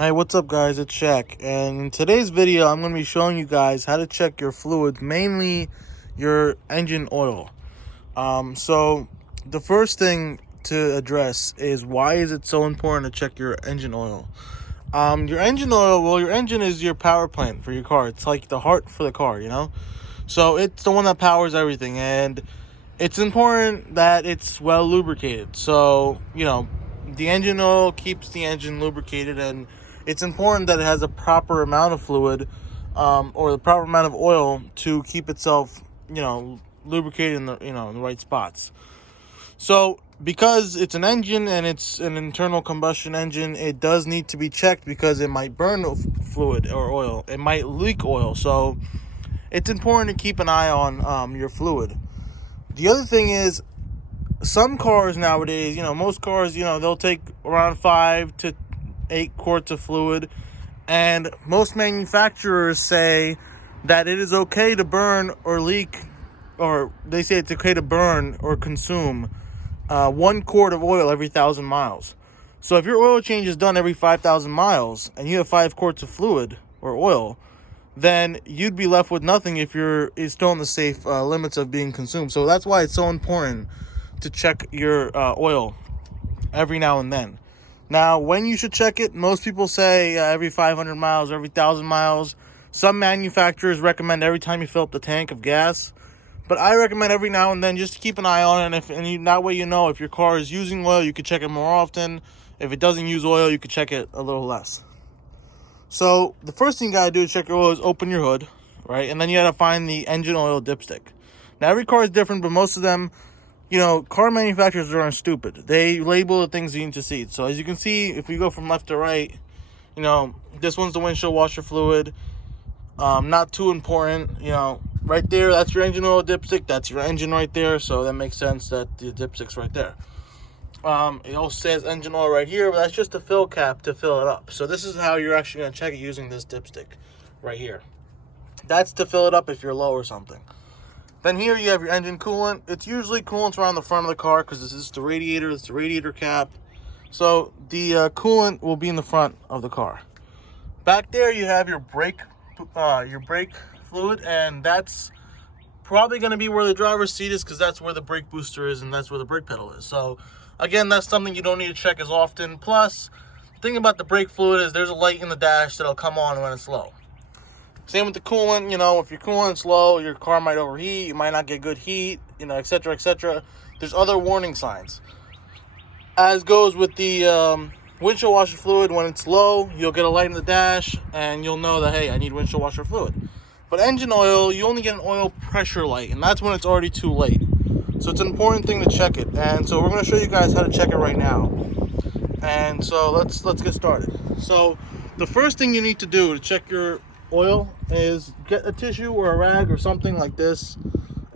Hi, what's up guys, it's Shaq, and in today's video I'm going to be showing you guys how to check your fluids, mainly your engine oil. So the first thing to address is, why is it so important to check your engine oil? Your engine oil, well, your engine is your power plant for your car. It's like the heart for the car, So it's the one that powers everything, and it's important that it's well lubricated. So, the engine oil keeps the engine lubricated, and it's important that it has a proper amount of fluid, or the proper amount of oil to keep itself, lubricated in the right spots. So, because it's an engine and it's an internal combustion engine, it does need to be checked because it might burn fluid or oil. It might leak oil. So, it's important to keep an eye on your fluid. The other thing is, some cars nowadays, most cars, they'll take around 5 to 8 quarts of fluid, and most manufacturers say that it is okay to burn or leak, or they say it's okay to burn or consume 1 quart of oil every 1,000 miles. So if your oil change is done every 5,000 miles and you have 5 quarts of fluid or oil, then you'd be left with nothing if it's still in the safe limits of being consumed. So that's why it's so important to check your oil every now and then. Now, when you should check it, most people say every 500 miles, every 1,000 miles. Some manufacturers recommend every time you fill up the tank of gas. But I recommend every now and then, just to keep an eye on it. That way if your car is using oil, you could check it more often. If it doesn't use oil, you could check it a little less. So the first thing you gotta do to check your oil is open your hood, right? And then you gotta find the engine oil dipstick. Now, every car is different, but most of them, car manufacturers aren't stupid. They label the things you need to see. So as you can see, if we go from left to right, this one's the windshield washer fluid. Not too important. Right there, that's your engine oil dipstick. That's your engine right there. So that makes sense that the dipstick's right there. It also says engine oil right here, but that's just a fill cap to fill it up. So this is how you're actually going to check it, using this dipstick right here. That's to fill it up if you're low or something. Then here you have your engine coolant. It's usually coolant's around the front of the car because this is the radiator. It's the radiator cap. So the coolant will be in the front of the car. Back there you have your brake fluid, and that's probably going to be where the driver's seat is, because that's where the brake booster is and that's where the brake pedal is. So again, that's something you don't need to check as often. Plus, the thing about the brake fluid is there's a light in the dash that'll come on when it's low. Same with the coolant. If your coolant's low, your car might overheat, you might not get good heat, etc., etc. There's other warning signs. As goes with the windshield washer fluid, when it's low, you'll get a light in the dash, and you'll know that, hey, I need windshield washer fluid. But engine oil, you only get an oil pressure light, and that's when it's already too late. So it's an important thing to check it. And so we're going to show you guys how to check it right now. And so let's get started. So the first thing you need to do to check your oil is get a tissue or a rag or something like this.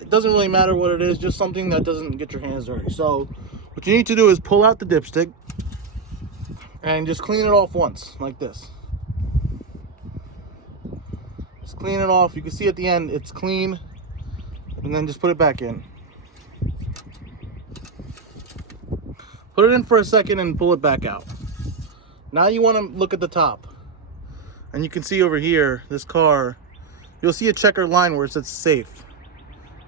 It doesn't really matter what it is, just something that doesn't get your hands dirty. So what you need to do is pull out the dipstick and just clean it off once, like this. Just clean it off. You can see at the end it's clean, and then just put it back in. Put it in for a second and pull it back out. Now you want to look at the top. And you can see over here, this car, you'll see a checkered line where it says safe.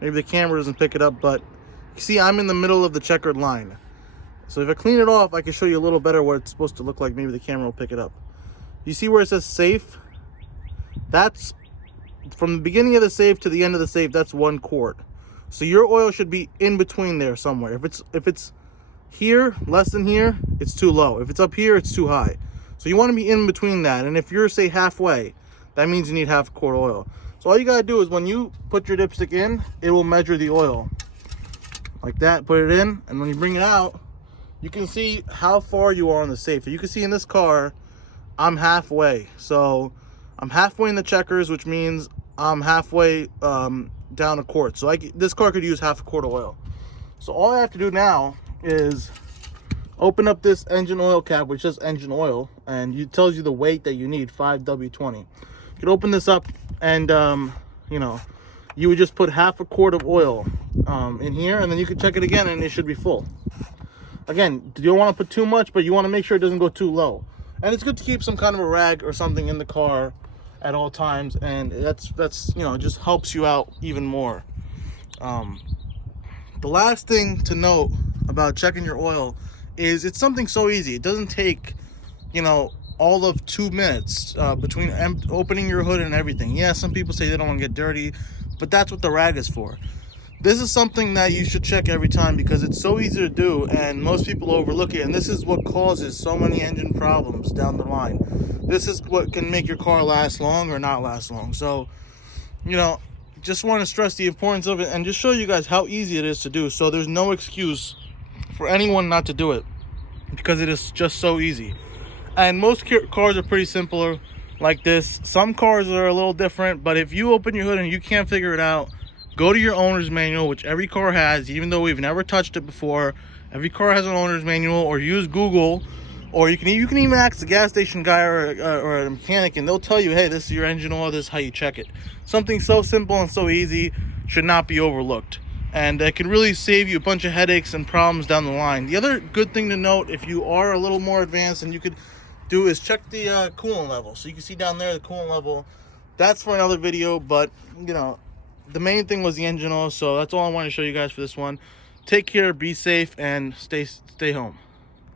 Maybe the camera doesn't pick it up, but you see I'm in the middle of the checkered line. So if I clean it off, I can show you a little better what it's supposed to look like. Maybe the camera will pick it up. You see where it says safe? That's from the beginning of the safe to the end of the safe, that's 1 quart. So your oil should be in between there somewhere. If it's here, less than here, it's too low. If it's up here, it's too high. So you want to be in between that. And if you're, say, halfway, that means you need half a quart of oil. So all you got to do is, when you put your dipstick in, it will measure the oil. Like that, put it in, and when you bring it out, you can see how far you are on the safe. You can see in this car, I'm halfway. So I'm halfway in the checkers, which means I'm halfway down a quart. So this car could use half a quart of oil. So all I have to do now is open up this engine oil cap, which says engine oil, and it tells you the weight that you need, 5W20. You could open this up, and you would just put half a quart of oil in here, and then you can check it again, and it should be full. Again, you don't want to put too much, but you want to make sure it doesn't go too low. And it's good to keep some kind of a rag or something in the car at all times, and that's you know, it just helps you out even more. The last thing to note about checking your oil is it's something so easy. It doesn't take, you know, all of 2 minutes between opening your hood and everything. Yeah, some people say they don't want to get dirty, but that's what the rag is for. This is something that you should check every time because it's so easy to do and most people overlook it, and this is what causes so many engine problems down the line. This is what can make your car last long or not last long. So, you know, just want to stress the importance of it and just show you guys how easy it is to do, so there's no excuse for anyone not to do it because it is just so easy. And most cars are pretty simpler like this. Some cars are a little different, but if you open your hood and you can't figure it out, go to your owner's manual, which every car has, even though we've never touched it before. Every car has an owner's manual, or use Google, or you can even ask the gas station guy or a mechanic, and they'll tell you, hey, this is your engine oil, this is how you check it. Something so simple and so easy should not be overlooked, and it can really save you a bunch of headaches and problems down the line. The other good thing to note, if you are a little more advanced, and you could do, is check the coolant level. So you can see down there the coolant level. That's for another video, but you know, the main thing was the engine oil, so that's all I wanted to show you guys for this one. Take care, be safe, and stay home.